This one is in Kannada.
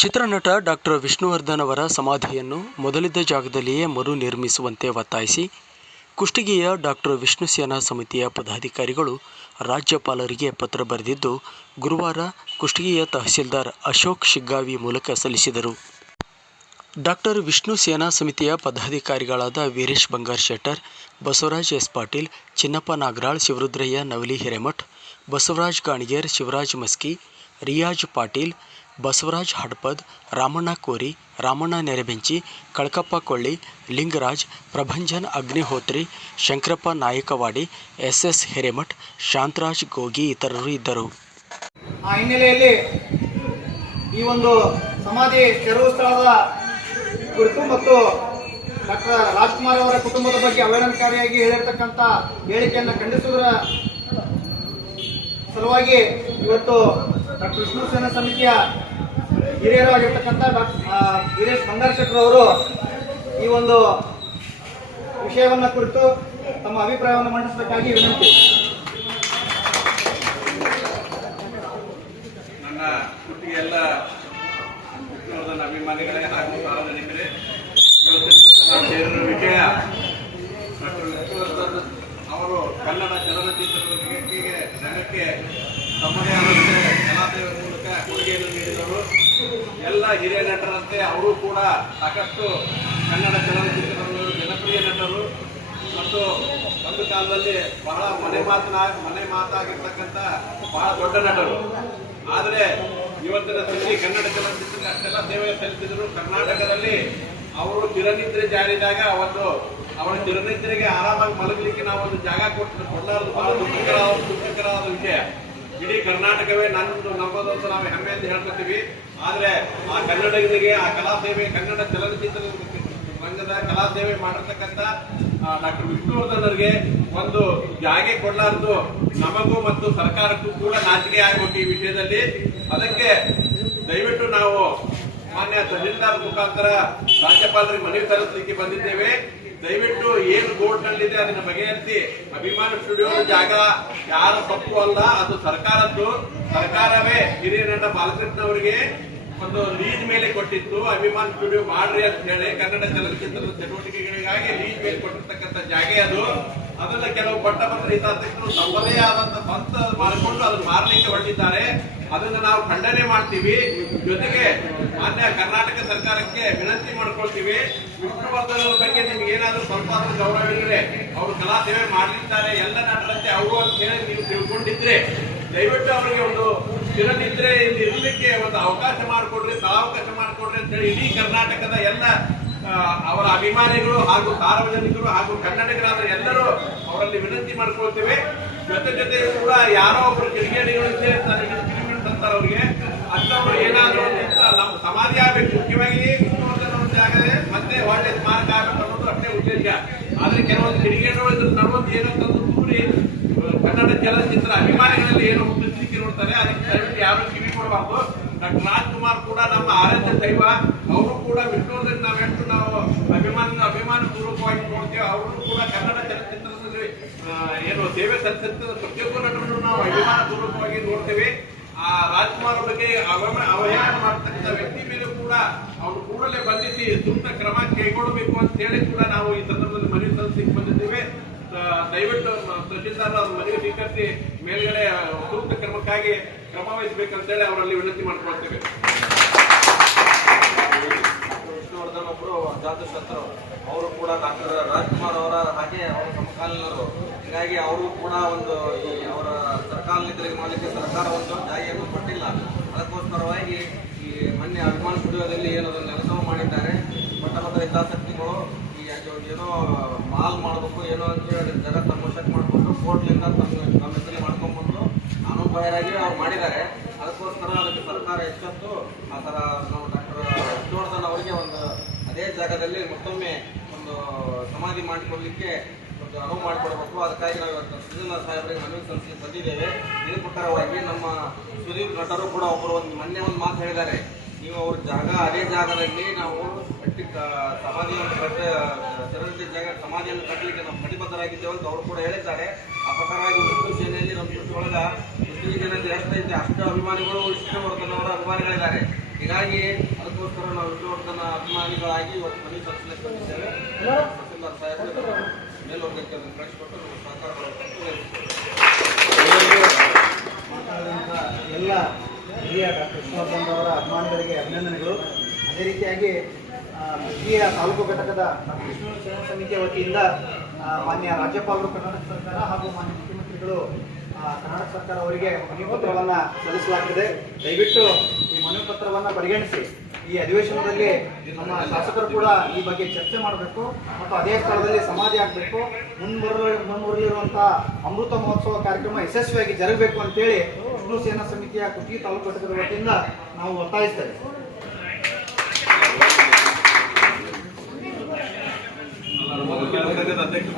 ಚಿತ್ರನಟ ಡಾಕ್ಟರ್ ವಿಷ್ಣುವರ್ಧನ್ ಅವರ ಸಮಾಧಿಯನ್ನು ಮೊದಲಿದ್ದ ಜಾಗದಲ್ಲಿಯೇ ಮರು ನಿರ್ಮಿಸುವಂತೆ ಒತ್ತಾಯಿಸಿ ಕುಷ್ಟಗಿಯ ಡಾಕ್ಟರ್ ವಿಷ್ಣು ಸೇನಾ ಸಮಿತಿಯ ಪದಾಧಿಕಾರಿಗಳು ರಾಜ್ಯಪಾಲರಿಗೆ ಪತ್ರ ಬರೆದಿದ್ದು, ಗುರುವಾರ ಕುಷ್ಟಗಿಯ ತಹಸೀಲ್ದಾರ್ ಅಶೋಕ್ ಶಿಗ್ಗಾವಿ ಮೂಲಕ ಸಲ್ಲಿಸಿದರು. ಡಾಕ್ಟರ್ ವಿಷ್ಣು ಸೇನಾ ಸಮಿತಿಯ ಪದಾಧಿಕಾರಿಗಳಾದ ವೀರೇಶ್ ಬಂಗಾರ್ ಶೆಟ್ಟರ್, ಬಸವರಾಜ್ ಎಸ್ ಪಾಟೀಲ್, ಚಿನ್ನಪ್ಪ ನಾಗರಾಳ್, ಶಿವರುದ್ರಯ್ಯ ನವಲಿ ಹಿರೇಮಠ್, ಬಸವರಾಜ್ ಗಾಣಿಗೇರ್, ಶಿವರಾಜ್ ಮಸ್ಕಿ, ರಿಯಾಜ್ ಪಾಟೀಲ್, ಬಸವರಾಜ್ ಹಡ್ಪದ್, ರಾಮಣ್ಣ ಕೋರಿ, ರಾಮಣ್ಣ ನೆರೆಬೆಂಚಿ, ಕಳಕಪ್ಪ ಕೊಳ್ಳಿ, ಲಿಂಗರಾಜ್, ಪ್ರಭಂಜನ್ ಅಗ್ನಿಹೋತ್ರಿ, ಶಂಕರಪ್ಪ ನಾಯಕವಾಡಿ, ಎಸ್ ಹಿರೇಮಠ್, ಶಾಂತರಾಜ್ ಗೋಗಿ ಇತರರು ಇದ್ದರು. ಆ ಹಿನ್ನೆಲೆಯಲ್ಲಿ ಈ ಒಂದು ಸಮಾಧಿ ತೆರವು ಸ್ಥಳದ ಕುರಿತು ಮತ್ತು ಡಾಕ್ಟರ್ ರಾಜ್ಕುಮಾರ್ ಅವರ ಕುಟುಂಬದ ಬಗ್ಗೆ ಅವಹೇಳನಕಾರಿಯಾಗಿ ಹೇಳಿರ್ತಕ್ಕಂಥ ಹೇಳಿಕೆಯನ್ನು ಖಂಡಿಸುವುದರ ಸಲುವಾಗಿ ಇವತ್ತು ಡಾಕ್ಟರ್ ವಿಷ್ಣು ಸೇನಾ ಸಮಿತಿಯ ಹಿರಿಯರಾಗಿರ್ತಕ್ಕಂಥ ವೀರೇಶ್ ಬಂಗಾರ್ ಶೆಟ್ಟರ್ ಅವರು ಈ ಒಂದು ವಿಷಯವನ್ನು ಕುರಿತು ತಮ್ಮ ಅಭಿಪ್ರಾಯವನ್ನು ಮಂಡಿಸಬೇಕಾಗಿ ವಿನಂತಿ. ನನ್ನ ಕುಟ್ಟಿಗೆ ಎಲ್ಲ ವಿಷ್ಣುವರ್ಧನ್ ಅಭಿಮಾನಿಗಳೇ ಹಾಗೂ ಸಾರ್ವಜನಿಕರೇ, ಇವತ್ತು ಸೇರಿರುವ ವಿಷಯ ಡಾಕ್ಟರ್ ವಿಷ್ಣುವರ್ಧನ್ ಅವರು ಕನ್ನಡ ಚಲನಚಿತ್ರಗಳಿಗೆ ರಂಗಕ್ಕೆ ತಮ್ಮದೇ ಆದಂತೆ ಕಲಾದೇವರ ಮೂಲಕ ಕೊಡುಗೆಯನ್ನು ನೀಡಿದರು. ಎಲ್ಲ ಹಿರಿಯ ನಟರಂತೆ ಅವರು ಕೂಡ ಸಾಕಷ್ಟು ಕನ್ನಡ ಚಲನಚಿತ್ರಗಳು ಜನಪ್ರಿಯ ನಟರು ಮತ್ತು ಒಂದು ಕಾಲದಲ್ಲಿ ಬಹಳ ಮನೆ ಮಾತಾಗಿರ್ತಕ್ಕಂಥ ಬಹಳ ದೊಡ್ಡ ನಟರು. ಆದರೆ ಇವತ್ತಿನ ಸ್ಥಿತಿ ಕನ್ನಡ ಚಲನಚಿತ್ರಕ್ಕೆ ಅಷ್ಟೆಲ್ಲ ಸೇವೆ ಸಲ್ಲಿಸಿದರು. ಕರ್ನಾಟಕದಲ್ಲಿ ಅವರು ಚಿರನಿದ್ರೆ ಜಾರಿದಾಗ ಅವರ ಚಿರನಿದ್ರೆಗೆ ಆರಾಮಾಗಿ ಮಲಗಲಿಕ್ಕೆ ನಾವು ಒಂದು ಜಾಗ ಕೊಡಲಾರದು ಬಹಳ ದುಃಖಕರವಾದ ವಿಷಯ. ಇಡೀ ಕರ್ನಾಟಕವೇ ನಮ್ಮದು ಅಂತ ನಾವು ಹೆಮ್ಮೆಯಿಂದ ಹೇಳ್ಕೊತೀವಿ. ಆದರೆ ಆ ಕನ್ನಡಿಗರಿಗೆ ಆ ಕಲಾ ಸೇವೆ, ಕನ್ನಡ ಚಲನಚಿತ್ರ ರಂಗದ ಕಲಾ ಸೇವೆ ಮಾಡಿರ್ತಕ್ಕಂಥ ಡಾಕ್ಟರ್ ವಿಷ್ಣುವರ್ಧನ್ ಅವರಿಗೆ ಒಂದು ಜಾಗೆ ಕೊಡಲಾರದು ನಮಗೂ ಮತ್ತು ಸರ್ಕಾರಕ್ಕೂ ಕೂಡ ನಾಚಿಕೆ ಆಗಬೇಕು ಈ ವಿಷಯದಲ್ಲಿ. ಅದಕ್ಕೆ ದಯವಿಟ್ಟು ನಾವು ಮಾನ್ಯ ತಹಸೀಲ್ದಾರ್ ಮುಖಾಂತರ ರಾಜ್ಯಪಾಲರಿಗೆ ಮನವಿ ಸಲ್ಲಿಸಲಿಕ್ಕೆ ಬಂದಿದ್ದೇವೆ. ದಯವಿಟ್ಟು ಏನು ಬೋರ್ಡ್ನಲ್ಲಿದೆ ಅದನ್ನು ಬಗೆಹರಿಸಿ. ಅಭಿಮಾನ ಸ್ಟುಡಿಯೋದ ಜಾಗ ಯಾರ ತಪ್ಪು ಅಲ್ಲ, ಅದು ಸರ್ಕಾರದ್ದು. ಸರ್ಕಾರವೇ ಹಿರಿಯ ನಟ ಬಾಲಕೃಷ್ಣ ಅವರಿಗೆ ಒಂದು ಲೀಜ್ ಮೇಲೆ ಕೊಟ್ಟಿತ್ತು, ಅಭಿಮಾನ ಸ್ಟುಡಿಯೋ ಮಾಡ್ರಿ ಅಂತ ಹೇಳಿ ಕನ್ನಡ ಚಲನಚಿತ್ರದ ಚಟುವಟಿಕೆಗಳಿಗಾಗಿ ಲೀಜ್ ಮೇಲೆ ಕೊಟ್ಟಿರ್ತಕ್ಕಂಥ ಜಾಗೆ ಅದು. ಅದನ್ನ ಕೆಲವು ಪಟ್ಟಭದ್ರ ಹಿತಾಸಕ್ತರು ತಮ್ಮದೇ ಆದಂತ ಸ್ವಂತ ಮಾಡಿಕೊಂಡು ಅದನ್ನು ಮಾರಲಿಕ್ಕೆ ಹೊರಟಿದ್ದಾರೆ. ಅದನ್ನು ನಾವು ಖಂಡನೆ ಮಾಡ್ತೀವಿ. ಜೊತೆಗೆ ಮಾನ್ಯ ಕರ್ನಾಟಕ ಸರ್ಕಾರಕ್ಕೆ ವಿನಂತಿ ಮಾಡ್ಕೊಳ್ತೀವಿ, ವಿಷ್ಣುವರ್ಧನ್ ಅವರ ಬಗ್ಗೆ ನಿಮ್ಗೆ ಏನಾದ್ರೂ ಸ್ವಲ್ಪ ಗೌರವ ಇದ್ರೆ, ಅವರು ಕಲಾ ಸೇವೆ ಮಾಡಲಿದ್ದಾರೆ ಎಲ್ಲ ನಟರಂತೆ ಅವರು ಅಂತ ಹೇಳಿ ನೀವು ತಿಳ್ಕೊಂಡಿದ್ರೆ ದಯವಿಟ್ಟು ಅವರಿಗೆ ಒಂದು ಚಿರನಿದ್ರೆ ಇರಲಿಕ್ಕೆ ಒಂದು ಅವಕಾಶ ಮಾಡಿಕೊಡ್ರಿ, ಸ್ಥಳಾವಕಾಶ ಮಾಡಿಕೊಡ್ರಿ ಅಂತ ಹೇಳಿ ಇಡೀ ಕರ್ನಾಟಕದ ಎಲ್ಲ ಅವರ ಅಭಿಮಾನಿಗಳು ಹಾಗೂ ಸಾರ್ವಜನಿಕರು ಹಾಗೂ ಕನ್ನಡಿಗರಾದ ಎಲ್ಲರೂ ಅವರಲ್ಲಿ ವಿನಂತಿ ಮಾಡ್ಕೊಳ್ತೇವೆ. ಜೊತೆ ಕೂಡ ಯಾರೋ ಒಬ್ರು ಕಿಡಿಗೇಡಿಗಳು ಅಂತಾರೆ ಅವ್ರಿಗೆ, ಅಂತವ್ರು ಏನಾದ್ರು ನಮ್ಮ ಸಮಾಧಿ ಆಗ್ಬೇಕು. ಮುಖ್ಯವಾಗಿ ವಿಷ್ಣುವರ್ಧನ್ ಅವ್ರ ಜಾಗದಲ್ಲಿ ಮತ್ತೆ ಒಳ್ಳೆ ಸ್ಮಾರಕ ಆಗ್ಬೇಕು ಅನ್ನೋದು ಅಷ್ಟೇ ಉದ್ದೇಶ. ಆದ್ರೆ ಕೆಲವೊಂದು ಕಿಡಿಗೇಡಿಗಳು ಇದ್ರ ನಡುವಂತ ಏನಂತಂದು ಕೂಡಿ ಕನ್ನಡ ಚಲನಚಿತ್ರ ಅಭಿಮಾನಿಗಳಲ್ಲಿ ಏನೋ ಮುಗಿಸ್ಲಿಕ್ಕೆ ನೋಡ್ತಾರೆ. ಅದಕ್ಕೆ ದಯವಿಟ್ಟು ಯಾರು ಕಿವಿ ಕೊಡಬಾರ್ದು. ಡಾಕ್ಟರ್ ರಾಜ್ಕುಮಾರ್ ಕೂಡ ನಮ್ಮ ಆರಾಧ್ಯ ದೈವ. ಅವರು ಕೂಡ ವಿಷ್ಣುವರ್ಧನ್ ನಾವು ಅಭಿಮಾನ ಪೂರ್ವಕವಾಗಿ ನೋಡ್ತೇವೆ. ಅವರು ಕೂಡ ಕನ್ನಡ ಚಲನಚಿತ್ರದಲ್ಲಿ ಏನು ಸೇವೆ ಸಲ್ಲಿಸಿದ ಪ್ರತಿಯೊಬ್ಬ ನಟರನ್ನು ನಾವು ಅಭಿಮಾನ ಪೂರ್ವಕವಾಗಿ ನೋಡ್ತೇವೆ. ಆ ರಾಜ್ಕುಮಾರ್ ಬಗ್ಗೆ ಅವಹೇಳನ ಮಾಡತಕ್ಕಂಥ ವ್ಯಕ್ತಿ ಮೇಲೂ ಕೂಡ ಅವರು ಕೂಡಲೇ ಬಂಧಿಸಿ ಸೂಕ್ತ ಕ್ರಮ ಕೈಗೊಳ್ಳಬೇಕು ಅಂತ ಹೇಳಿ ಕೂಡ ನಾವು ಈ ಸಂದರ್ಭದಲ್ಲಿ ಮನವಿ ಸಲ್ಲಿಸಲಿಕ್ಕೆ ಬಂದಿದ್ದೇವೆ. ದಯವಿಟ್ಟು ತಹಸೀಲ್ದಾರ್ ಮನವಿ ಸ್ವೀಕರಿಸಿ ಮೇಲ್ಗಡೆ ಸೂಕ್ತ ಕ್ರಮಕ್ಕಾಗಿ ಕ್ರಮ ವಹಿಸಬೇಕಂತೇಳಿ ಅವರಲ್ಲಿ ವಿನಂತಿ ಮಾಡ್ಕೊಳ್ತೇವೆ. ವಿಷ್ಣುವರ್ಧನ್ ಒಬ್ಬರು ಜಾತಶತ್ರು. ಅವರು ಕೂಡ ಡಾಕ್ಟರ್ ರಾಜ್ಕುಮಾರ್ ಅವರ ಹಾಗೆ ಅವರ ಸಮಕಾಲೀನರು. ಹೀಗಾಗಿ ಅವರು ಕೂಡ ಒಂದು ಅವರ ಸರ್ಕಾರನಿದ್ರೆಗೆ ಮಾಡಲಿಕ್ಕೆ ಸರ್ಕಾರ ಒಂದು ಜಾಗೆಯನ್ನು ಕೊಟ್ಟಿಲ್ಲ. ಅದಕ್ಕೋಸ್ಕರವಾಗಿ ಈ ಮೊನ್ನೆ ಅಭಿಮಾನ ಸ್ಟುಡಿಯೋದಲ್ಲಿ ಏನದನ್ನು ನೆಲಸಮ ಮಾಡಿದ್ದಾರೆ. ಪಟ್ಟಭದ್ರ ಹಿತಾಸಕ್ತಿಗಳು ಏನೋ ಮಾಲ್ ಮಾಡಬೇಕು ಏನೋ ಅಂತ ಹೇಳಿ ಜಗ ತಮ್ಮ ವಶಕ್ಕೆ ಮಾಡಿಕೊಂಡು ಕೋರ್ಟ್ಲಿಂದ ತಮ್ಮ ಹೆಸರಲ್ಲಿ ಮಾಡ್ಕೊಂಡ್ಬಂದು ಅನುಭಯರಾಗಿ ಅವ್ರು ಮಾಡಿದ್ದಾರೆ. ಅದಕ್ಕೋಸ್ಕರ ಅದಕ್ಕೆ ಸರ್ಕಾರ ಎಚ್ಚೆತ್ತು ಆ ಥರ ನಾವು ಡಾಕ್ಟರ್ ವಿಷ್ಣುವರ್ಧನ್ ಅವರಿಗೆ ಒಂದು ಅದೇ ಜಾಗದಲ್ಲಿ ಮತ್ತೊಮ್ಮೆ ಒಂದು ಸಮಾಧಿ ಮಾಡಿಕೊಡ್ಲಿಕ್ಕೆ ಒಂದು ಅನುವು ಮಾಡಿಕೊಡಬೇಕು. ಅದಕ್ಕಾಗಿ ನಾವು ಇವತ್ತು ತಹಸೀಲ್ದಾರ್ ಸಾಹೇಬರಿಗೆ ಮನವಿ ಸಲ್ಲಿಸಿ ಬಂದಿದ್ದೇವೆ. ಇದರ ಪ್ರಕಾರವಾಗಿ ನಮ್ಮ ಸುದೀಪ್ ನಟರು ಕೂಡ ಒಬ್ಬರು ಮೊನ್ನೆ ಒಂದು ಮಾತು ಹೇಳಿದ್ದಾರೆ, ನೀವು ಅವ್ರ ಜಾಗ ಅದೇ ಜಾಗದಲ್ಲಿ ನಾವು ಸಮಾಧಿಯನ್ನು ಸಮಾಧಿಯನ್ನು ಕಟ್ಟಲಿಕ್ಕೆ ನಾವು ಕಟಿಬದ್ಧರಾಗಿದ್ದೇವೆ ಅಂತ ಅವರು ಕೂಡ ಹೇಳಿದ್ದಾರೆ. ಆ ಪ್ರಕಾರವಾಗಿ ವಿಷ್ಣು ಸೇನೆಯಲ್ಲಿ ನಮ್ಮ ಒಳಗ ಮುಸ್ಲಿಂ ಜನತೆ ಎಷ್ಟೈತೆ ಅಷ್ಟು ಅಭಿಮಾನಿಗಳು ವಿಷ್ಣುವರ್ಧನ್ ಅವರ ಅಭಿಮಾನಿಗಳಿದ್ದಾರೆ. ಹೀಗಾಗಿ ಅದಕ್ಕೋಸ್ಕರ ನಾವು ವಿಷ್ಣುವರ್ಧನ ಅಭಿಮಾನಿಗಳಾಗಿ ಇವತ್ತು ಮನವಿ ಸಲ್ಲಿಸಲಿಕ್ಕೆ ಬಂದಿದ್ದೇವೆ. ತಹಸೀಲ್ದಾರ್ ಸಾಹೇಬರು ಮೇಲ್ವರ್ಗಕ್ಕೆ ಅದನ್ನು ಕಳಿಸಿಕೊಟ್ಟು ನಮಗೆ ಸಹಕಾರ ಎಲ್ಲ ಹಿರಿಯ ಡಾಕ್ಟರ್ ವಿಷ್ಣುವರ್ಧನ್ ಅವರ ಅಭಿಮಾನಿಗಳಿಗೆ ಅಭಿನಂದನೆಗಳು. ಅದೇ ರೀತಿಯಾಗಿ ಹಿರಿಯ ತಾಲೂಕು ಘಟಕದ ಡಾಕ್ಟರ್ ವಿಷ್ಣು ಸೇನಾ ಸಮಿತಿಯ ವತಿಯಿಂದ ಮಾನ್ಯ ರಾಜ್ಯಪಾಲರು ಕರ್ನಾಟಕ ಸರ್ಕಾರ ಹಾಗೂ ಮಾನ್ಯ ಮುಖ್ಯಮಂತ್ರಿಗಳು ಕರ್ನಾಟಕ ಸರ್ಕಾರ ಅವರಿಗೆ ಮನವಿ ಪತ್ರವನ್ನು ಸಲ್ಲಿಸಲಾಗ್ತದೆ. ದಯವಿಟ್ಟು ಈ ಮನವಿ ಪತ್ರವನ್ನು ಪರಿಗಣಿಸಿ ಈ ಅಧಿವೇಶನದಲ್ಲಿ ನಮ್ಮ ಶಾಸಕರು ಕೂಡ ಈ ಬಗ್ಗೆ ಚರ್ಚೆ ಮಾಡಬೇಕು ಮತ್ತು ಅದೇ ಸ್ಥಳದಲ್ಲಿ ಸಮಾಧಿ ಆಗಬೇಕು. ಮುಂಬರಲಿರುವಂತಹ ಅಮೃತ ಮಹೋತ್ಸವ ಕಾರ್ಯಕ್ರಮ ಯಶಸ್ವಿಯಾಗಿ ಜರಗಬೇಕು ಅಂತೇಳಿ ವಿಷ್ಣು ಸೇನಾ ಸಮಿತಿಯ ಕುಷ್ಟಗಿ ತಾಲೂಕು ಘಟಕದ ವತಿಯಿಂದ ನಾವು ಒತ್ತಾಯಿಸ್ತೇವೆ. ಅಧ್ಯಕ್ಷ